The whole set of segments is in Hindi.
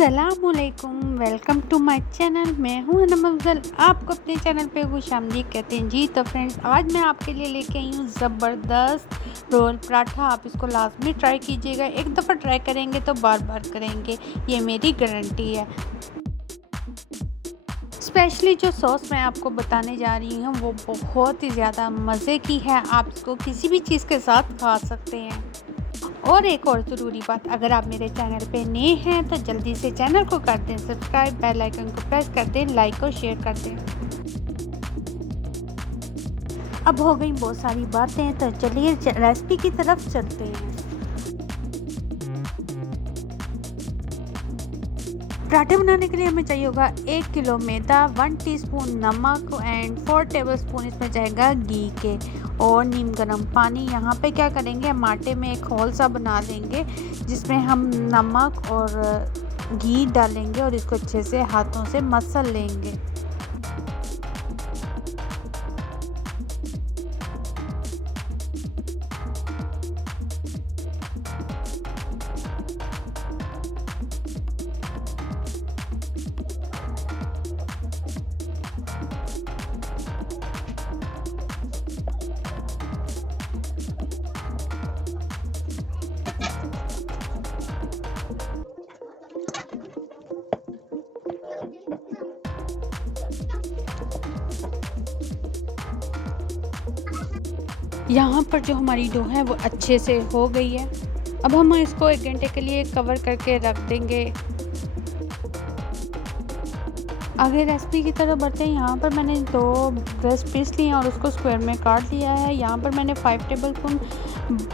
अस्सलामुअलैकुम, वेलकम टू माय चैनल। मैं हूं अनम अफजल, आपको अपने चैनल पे खुशामदीद कहते हैं जी। तो फ्रेंड्स, आज मैं आपके लिए लेके आई हूँ ज़बरदस्त रोल पराठा। आप इसको लाजमी ट्राई कीजिएगा। एक दफ़ा ट्राई करेंगे तो बार बार करेंगे, ये मेरी गारंटी है। स्पेशली जो सॉस मैं आपको बताने जा रही हूँ वो बहुत ही ज़्यादा मज़े की है। आप इसको किसी भी चीज़ के साथ खा सकते हैं। और एक और ज़रूरी बात, अगर आप मेरे चैनल पे नए हैं तो जल्दी से चैनल को कर दें सब्सक्राइब, बेल आइकन को प्रेस कर दें, लाइक और शेयर कर दें। अब हो गई बहुत सारी बातें, तो चलिए रेसिपी की तरफ चलते हैं। पराठे बनाने के लिए हमें चाहिए होगा 1 किलो मैदा, 1 टीस्पून नमक एंड 4 टेबलस्पून इसमें जाएगा घी के, और नीम गर्म पानी। यहाँ पे क्या करेंगे, हम आटे में एक होल सा बना लेंगे जिसमें हम नमक और घी डालेंगे और इसको अच्छे से हाथों से मसल लेंगे। यहाँ पर जो हमारी डो है वो अच्छे से हो गई है। अब हम इसको 1 घंटे के लिए कवर करके रख देंगे। आगे रेसिपी की तरफ बढ़ते हैं। यहाँ पर मैंने 2 ब्रेस्ट पीस लिए और उसको स्क्वायर में काट लिया है। यहाँ पर मैंने 5 टेबलस्पून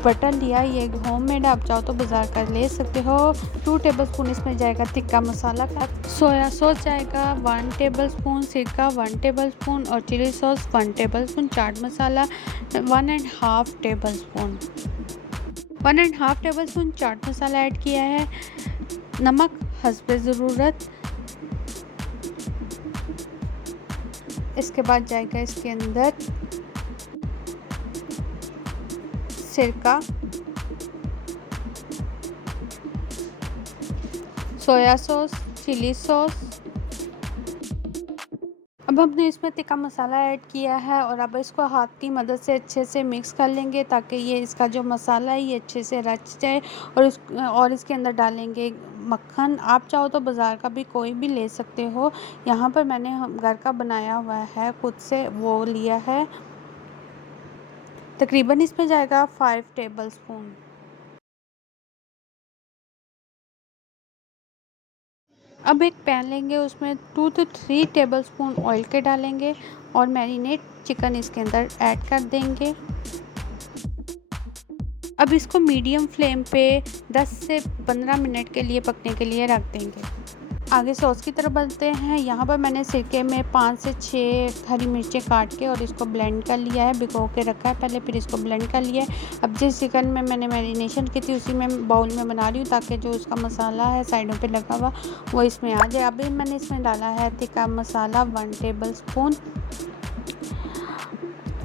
बटर लिया, ये होममेड, आप चाहो तो बाज़ार का ले सकते हो। 2 टेबलस्पून इसमें जाएगा तिक्का मसाला का, सोया सॉस जाएगा 1 टेबलस्पून, सिरका 1 टेबलस्पून और chilli sauce 1 tablespoon, chaat masala 1.5 tablespoon, 1.5 tablespoon chaat masala add किया है। नमक हस्बे ज़रूरत। इसके बाद जाएगा इसके अंदर सिरका, सोया सॉस, चिली सॉस। अब हमने इसमें तिक्का मसाला ऐड किया है और अब इसको हाथ की मदद से अच्छे से मिक्स कर लेंगे ताकि ये इसका जो मसाला है ये अच्छे से रच जाए। और इसके अंदर डालेंगे मक्खन। आप चाहो तो बाज़ार का भी कोई भी ले सकते हो। यहाँ पर मैंने घर का बनाया हुआ है खुद से, वो लिया है। तकरीबन इसमें जाएगा 5 टेबलस्पून। अब एक पैन लेंगे, उसमें 2 to 3 टेबलस्पून ऑयल के डालेंगे और मैरिनेट चिकन इसके अंदर ऐड कर देंगे। अब इसको मीडियम फ्लेम पे 10 से 15 मिनट के लिए पकने के लिए रख देंगे। आगे सॉस की तरफ बढ़ते हैं। यहाँ पर मैंने सिरके में 5 से 6 हरी मिर्चें काट के और इसको ब्लेंड कर लिया है, भिगो के रखा है पहले, फिर इसको ब्लेंड कर लिया है। अब जिस चिकन में मैंने मैरिनेशन की थी उसी में बाउल में बना रही हूँ ताकि जो उसका मसाला है साइडों पे लगा हुआ वो इसमें आ जाए। अभी मैंने इसमें डाला है तिक्का मसाला 1 टेबलस्पून,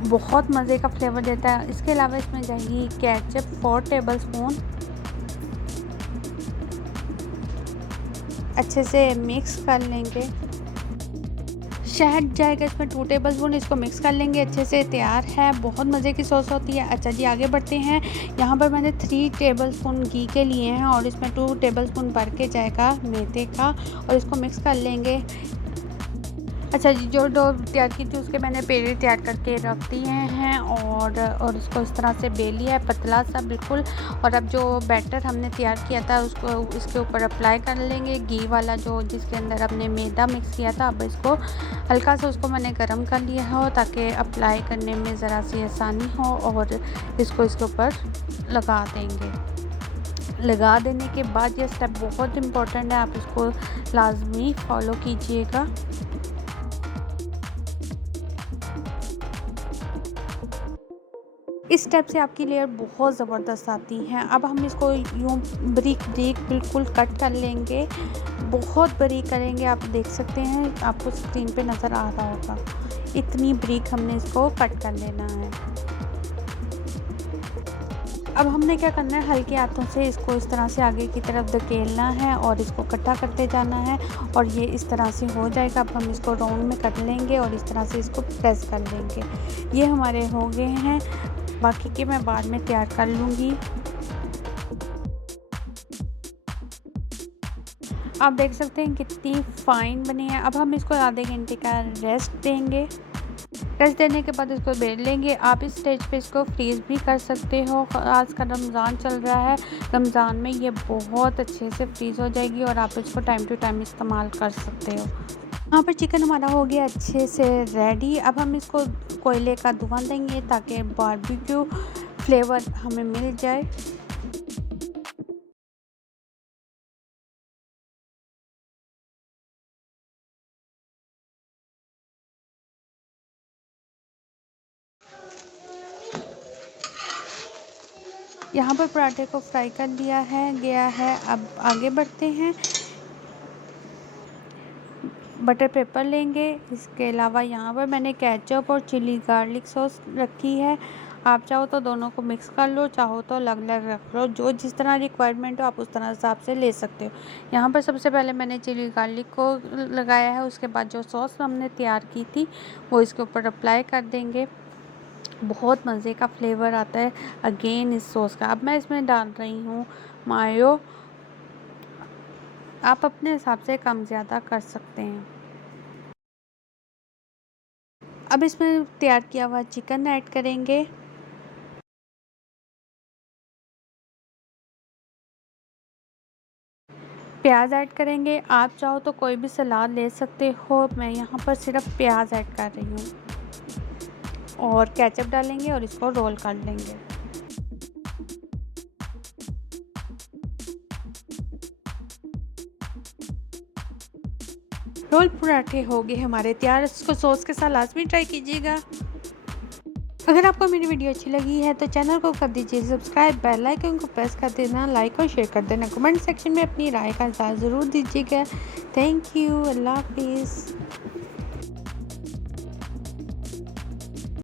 बहुत मज़े का फ्लेवर देता है। इसके अलावा इसमें जाएगी केचप 4 टेबलस्पून। अच्छे से मिक्स कर लेंगे। शहद जाएगा इसमें 2 टेबलस्पून, इसको मिक्स कर लेंगे अच्छे से। तैयार है, बहुत मज़े की सॉस होती है। अच्छा जी, आगे बढ़ते हैं। यहाँ पर मैंने 3 टेबलस्पून घी के लिए हैं और इसमें 2 टेबलस्पून भर के जाएगा मैदे का, और इसको मिक्स कर लेंगे। अच्छा जी, जो डो तैयार की थी उसके मैंने पेड़े तैयार करके रख दिए हैं और इसको इस तरह से बेल लिया है पतला सा बिल्कुल। और अब जो बैटर हमने तैयार किया था उसको इसके ऊपर अप्लाई कर लेंगे, घी वाला जो जिसके अंदर हमने मैदा मिक्स किया था। अब इसको हल्का सा उसको मैंने गर्म कर लिया हो ताकि अप्लाई करने में ज़रा सी आसानी हो, और इसको इसके ऊपर लगा देंगे। लगा देने के बाद ये स्टेप बहुत इम्पोर्टेंट है, आप इसको लाजमी फॉलो कीजिएगा। इस स्टेप से आपकी लेयर बहुत ज़बरदस्त आती हैं। अब हम इसको यूँ बारीक बारीक बिल्कुल कट कर लेंगे, बहुत बारीक करेंगे। आप देख सकते हैं, आपको स्क्रीन पे नज़र आ रहा होगा, इतनी बारीक हमने इसको कट कर लेना है। अब हमने क्या करना है, हल्के हाथों से इसको इस तरह से आगे की तरफ धकेलना है और इसको इकट्ठा करते जाना है और ये इस तरह से हो जाएगा। अब हम इसको राउंड में कर लेंगे और इस तरह से इसको प्रेस कर लेंगे। ये हमारे हो गए हैं, बाकी के मैं बाद में तैयार कर लूँगी। आप देख सकते हैं कितनी फ़ाइन बनी है। अब हम इसको आधे घंटे का रेस्ट देंगे। रेस्ट देने के बाद इसको बेल लेंगे। आप इस स्टेज पे इसको फ्रीज़ भी कर सकते हो। आज का रमज़ान चल रहा है, रमज़ान में ये बहुत अच्छे से फ्रीज़ हो जाएगी और आप इसको टाइम टू टाइम इस्तेमाल कर सकते हो। यहाँ पर चिकन हमारा हो गया अच्छे से रेडी। अब हम इसको कोयले का धुआं देंगे ताकि बारबेक्यू फ्लेवर हमें मिल जाए। यहाँ पर पराठे को फ्राई कर लिया गया है। अब आगे बढ़ते हैं। बटर पेपर लेंगे। इसके अलावा यहाँ पर मैंने केचप और चिली गार्लिक सॉस रखी है। आप चाहो तो दोनों को मिक्स कर लो, चाहो तो अलग अलग रख लो। जो जिस तरह रिक्वायरमेंट हो आप उस तरह हिसाब से ले सकते हो। यहाँ पर सबसे पहले मैंने चिली गार्लिक को लगाया है। उसके बाद जो सॉस हमने तैयार की थी वो इसके ऊपर अप्लाई कर देंगे। बहुत मज़े का फ्लेवर आता है अगेन इस सॉस का। अब मैं इसमें डाल रही हूँ मायो। आप अपने हिसाब से कम ज़्यादा कर सकते हैं। अब इसमें तैयार किया हुआ चिकन ऐड करेंगे। प्याज ऐड करेंगे। आप चाहो तो कोई भी सलाद ले सकते हो, मैं यहाँ पर सिर्फ प्याज ऐड कर रही हूँ। और केचप डालेंगे और इसको रोल कर लेंगे। रोल पराठे हो गए हमारे तैयार। इसको सॉस के साथ लाजमी ट्राई कीजिएगा। अगर आपको मेरी वीडियो अच्छी लगी है तो चैनल को कर दीजिए सब्सक्राइब, बेल आइकन को प्रेस कर देना, लाइक और शेयर कर देना। कमेंट सेक्शन में अपनी राय का इज़हार ज़रूर दीजिएगा। Thank you. अल्लाह हाफिज़।